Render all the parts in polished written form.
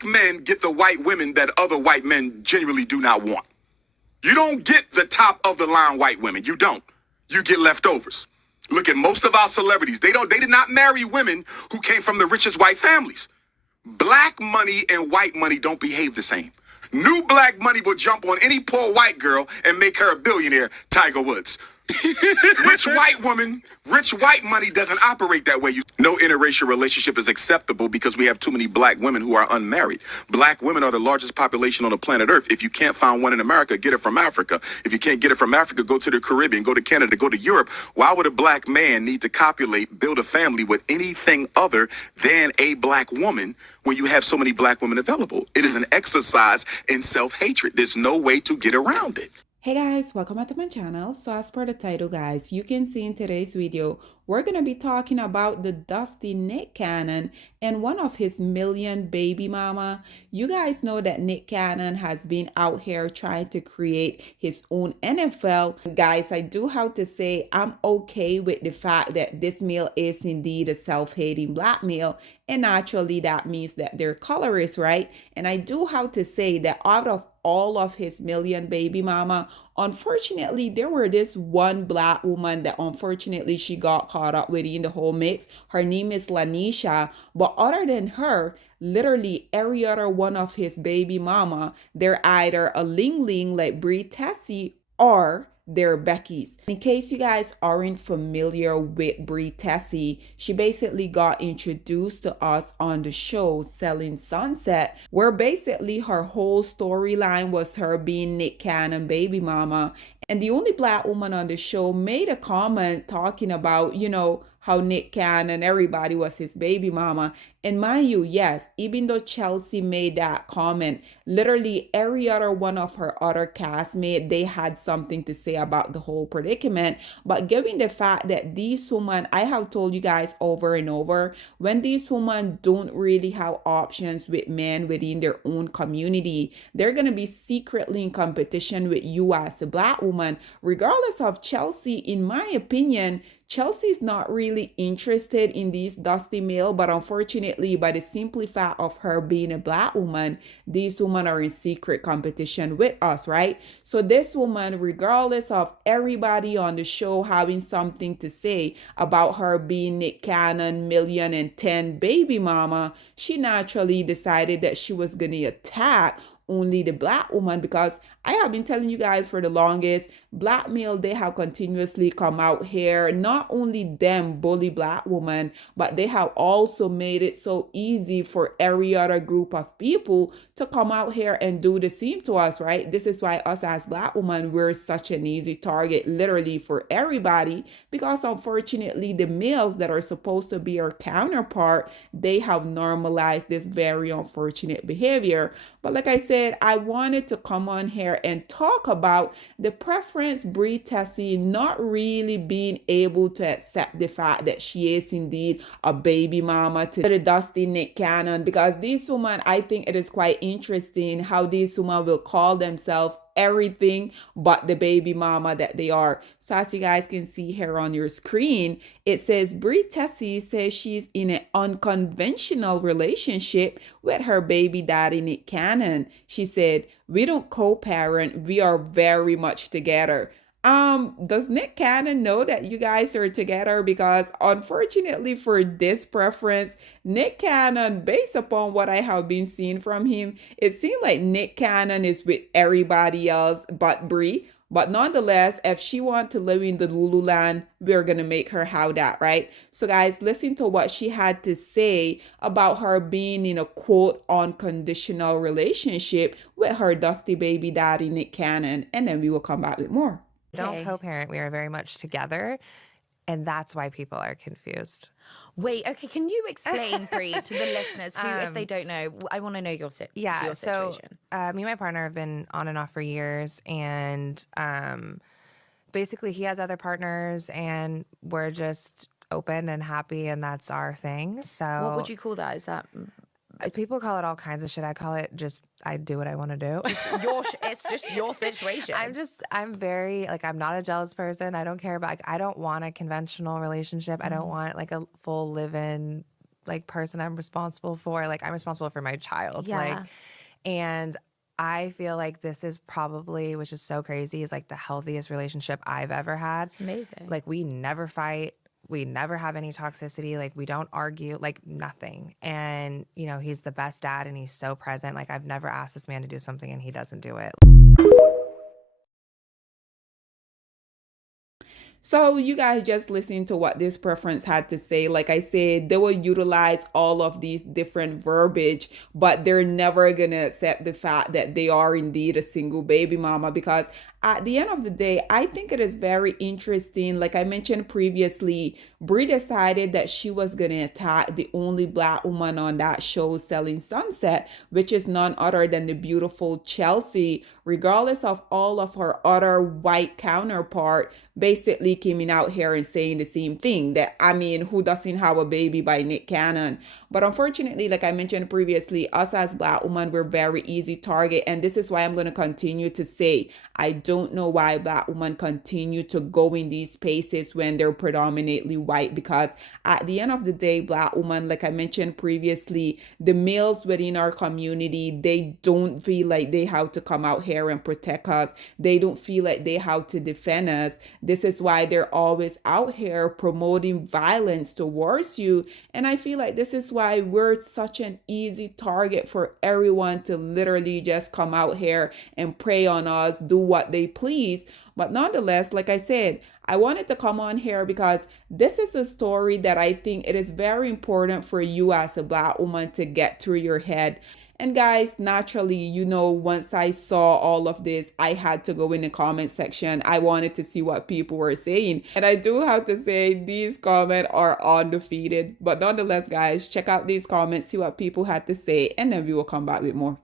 Black men get the white women that other white men genuinely do not want. You don't get the top of the line white women. You don't. You get leftovers. Look at most of our celebrities. They did not marry women who came from the richest white families. Black money and white money don't behave the same. New black money will jump on any poor white girl and make her a billionaire, Tiger Woods. Rich white woman, rich white money doesn't operate that way. No interracial relationship is acceptable because we have too many black women who are unmarried. Black women are the largest population on the planet Earth. If you can't find one in America, get it from Africa. If you can't get it from Africa, go to the Caribbean, go to Canada, go to Europe. Why would a black man need to copulate, build a family with anything other than a black woman when you have so many black women available? It is an exercise in self-hatred. There's no way to get around it. Hey guys, welcome back to my channel. So as per the title guys, you can see in today's video, we're going to be talking about the dusty Nick Cannon and one of his million baby mama. You guys know that Nick Cannon has been out here trying to create his own NFL. Guys, I do have to say I'm okay with the fact that this male is indeed a self-hating black male. And naturally that means that they're colorist, right? And I do have to say that out of all of his million baby mama, unfortunately there were this one black woman that unfortunately she got caught up with in the whole mix. Her name is Lanisha, but other than her, literally every other one of his baby mama, they're either a ling ling like Bre Tiesi or they're Becky's. In case you guys aren't familiar with Bre Tiesi, she basically got introduced to us on the show Selling Sunset, where basically her whole storyline was her being Nick Cannon baby mama. And the only black woman on the show made a comment talking about, how Nick Cannon, everybody was his baby mama. And mind you, yes, even though Chelsea made that comment, literally every other one of her other castmates, they had something to say about the whole predicament. But given the fact that these women, I have told you guys over and over, when these women don't really have options with men within their own community, they're going to be secretly in competition with you as a black woman. Regardless of Chelsea, in my opinion, Chelsea is not really interested in these dusty male, but unfortunately, by the simple fact of her being a black woman, these women are in secret competition with us, right? So this woman, regardless of everybody on the show having something to say about her being Nick Cannon, 1,010,000 baby mama, she naturally decided that she was going to attack only the black woman, because I have been telling you guys for the longest, black male, they have continuously come out here, not only them bully black women, but they have also made it so easy for every other group of people to come out here and do the same to us, right? This is why us as black women, we're such an easy target literally for everybody, because unfortunately the males that are supposed to be our counterpart, they have normalized this very unfortunate behavior. But like I said, I wanted to come on here and talk about the preference Bre Tiesi not really being able to accept the fact that she is indeed a baby mama to the dusty Nick Cannon, because these women, I think it is quite interesting how these women will call themselves everything but the baby mama that they are. So as you guys can see here on your screen, it says Bre Tiesi says she's in an unconventional relationship with her baby daddy Nick Cannon. She said, "We don't co-parent, we are very much together." Does Nick Cannon know that you guys are together? Because unfortunately for this preference, Nick Cannon, based upon what I have been seeing from him, it seems like Nick Cannon is with everybody else but Bre. But nonetheless, if she wants to live in the Lululand, we're going to make her have that, right? So guys, listen to what she had to say about her being in a quote unconditional relationship with her dusty baby daddy, Nick Cannon. And then we will come back with more. Don't co-parent. We are very much together, and that's why people are confused. Wait, okay, can you explain, Bre, to the listeners who, if they don't know, I want to know your situation. So me and my partner have been on and off for years, and basically he has other partners, and we're just open and happy, and that's our thing. So what would you call that? Is that... People call it all kinds of shit. I call it just, I do what I want to do. It's just your situation. I'm very, I'm not a jealous person. I don't care about, I don't want a conventional relationship. I don't want a full live-in like person I'm responsible for. Like I'm responsible for my child. Yeah. And I feel like this is probably, which is so crazy, is like the healthiest relationship I've ever had. It's amazing. Like we never fight. We never have any toxicity. Like we don't argue, like nothing. And, you know, he's the best dad and he's so present. Like I've never asked this man to do something and he doesn't do it. So you guys just listen to what this preference had to say. Like I said, they will utilize all of these different verbiage, but they're never gonna accept the fact that they are indeed a single baby mama, because at the end of the day, I think it is very interesting. Like I mentioned previously, Bre decided that she was going to attack the only Black woman on that show, Selling Sunset, which is none other than the beautiful Chelsea, regardless of all of her other white counterpart basically coming out here and saying the same thing. That, I mean, who doesn't have a baby by Nick Cannon? But unfortunately, like I mentioned previously, us as Black women, we're very easy target. And this is why I'm going to continue to say, I don't know why Black women continue to go in these spaces when they're predominantly white, because at the end of the day, Black women, like I mentioned previously, the males within our community, they don't feel like they have to come out here and protect us. They don't feel like they have to defend us. This is why they're always out here promoting violence towards you. And I feel like this is why we're such an easy target for everyone to literally just come out here and prey on us, do what they please. But nonetheless, like I said, I wanted to come on here because this is a story that I think it is very important for you as a Black woman to get through your head. And guys, naturally, you know, once I saw all of this, I had to go in the comment section. I wanted to see what people were saying. And I do have to say, these comments are undefeated. But nonetheless, guys, check out these comments, see what people had to say, and then we will come back with more.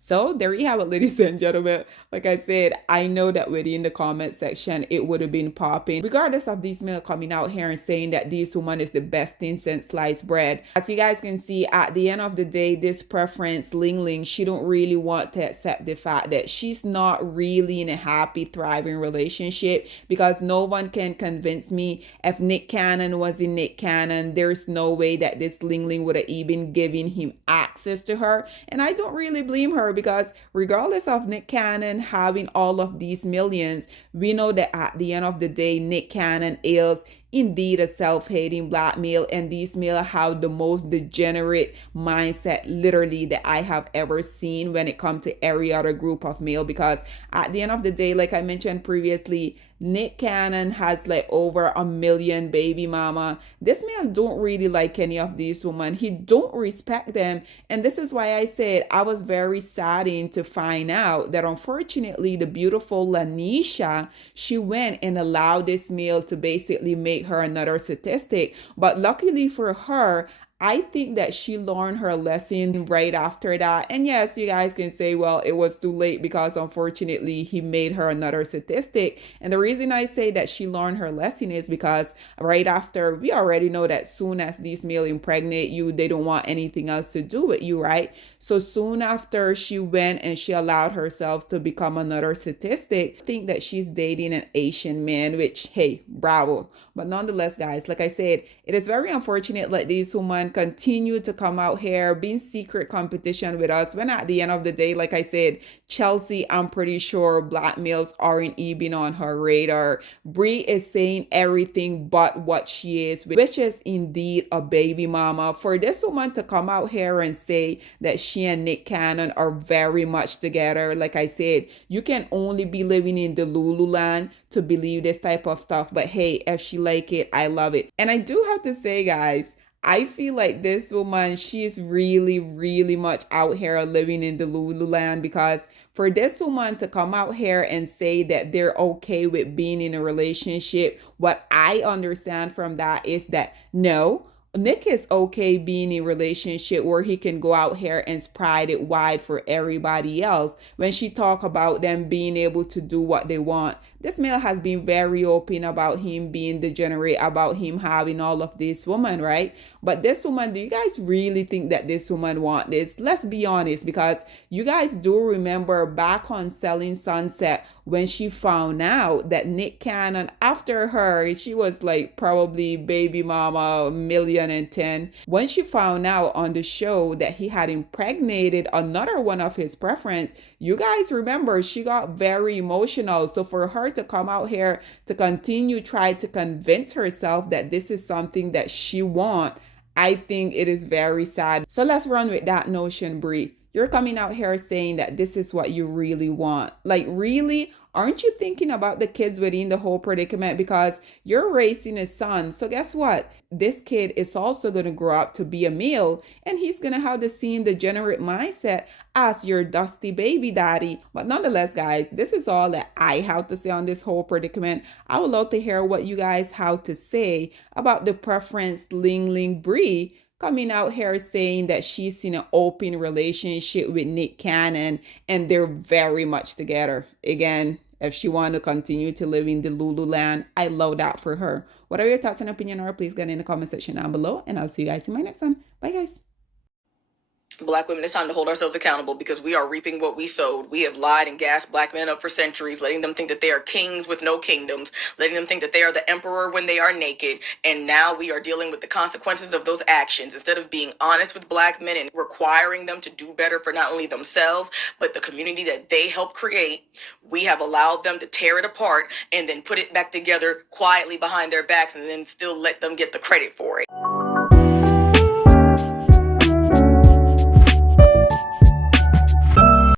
So there you have it, ladies and gentlemen. Like I said, I know that within the comment section, it would have been popping. Regardless of these men coming out here and saying that this woman is the best thing since sliced bread. As you guys can see, at the end of the day, this preference, Ling Ling, she don't really want to accept the fact that she's not really in a happy, thriving relationship, because no one can convince me if Nick Cannon was in Nick Cannon, there's no way that this Ling Ling would have even given him access to her. And I don't really blame her, because regardless of Nick Cannon having all of these millions, we know that at the end of the day, Nick Cannon is indeed a self-hating Black male, and these male have the most degenerate mindset literally that I have ever seen when it comes to every other group of male. Because at the end of the day, like I mentioned previously, Nick Cannon has like over 1 million baby mama. This man don't really like any of these women. He don't respect them. And this is why I said I was very saddened to find out that unfortunately the beautiful Lanisha, she went and allowed this male to basically make her another statistic. But luckily for her, I think that she learned her lesson right after that. And yes, you guys can say, well, it was too late because unfortunately he made her another statistic. And the reason I say that she learned her lesson is because right after, we already know that soon as these male impregnate you, they don't want anything else to do with you, right? So soon after she went and she allowed herself to become another statistic, I think that she's dating an Asian man, which, hey, bravo. But nonetheless, guys, like I said, it is very unfortunate that these women continue to come out here being secret competition with us when at the end of the day, like I said, Chelsea, I'm pretty sure black males aren't even on her radar. Bre is saying everything but what she is, which is indeed a baby mama. For this woman to come out here and say that she and Nick Cannon are very much together, like I said, you can only be living in the Lululand to believe this type of stuff. But hey, if she like it, I love it. And I do have to say, guys, I feel like this woman, she's really, really much out here living in the Lululand, because for this woman to come out here and say that they're okay with being in a relationship, what I understand from that is that no, Nick is okay being in a relationship where he can go out here and spread it wide for everybody else. When she talk about them being able to do what they want, this male has been very open about him being degenerate, about him having all of this woman, right? But this woman, do you guys really think that this woman want this? Let's be honest, because you guys do remember back on Selling Sunset when she found out that Nick Cannon, after her, she was like probably baby mama 1,000,010. When she found out on the show that he had impregnated another one of his preference, you guys remember she got very emotional. So for her to come out here to continue try to convince herself that this is something that she want, I think it is very sad. So let's run with that notion, Bre. You're coming out here saying that this is what you really want. Like, really? Aren't you thinking about the kids within the whole predicament? Because you're raising a son. So guess what? This kid is also going to grow up to be a male, and he's going to have the same degenerate mindset as your dusty baby daddy. But nonetheless, guys, this is all that I have to say on this whole predicament. I would love to hear what you guys have to say about the preference Ling Bre coming out here saying that she's in an open relationship with Nick Cannon and they're very much together. Again, if she want to continue to live in the Lululand, I love that for her. What are your thoughts and opinion are? Please get in the comment section down below, and I'll see you guys in my next one. Bye, guys. Black women, it's time to hold ourselves accountable because we are reaping what we sowed. We have lied and gassed black men up for centuries, letting them think that they are kings with no kingdoms, letting them think that they are the emperor when they are naked. And now we are dealing with the consequences of those actions. Instead of being honest with black men and requiring them to do better for not only themselves, but the community that they help create, we have allowed them to tear it apart and then put it back together quietly behind their backs and then still let them get the credit for it.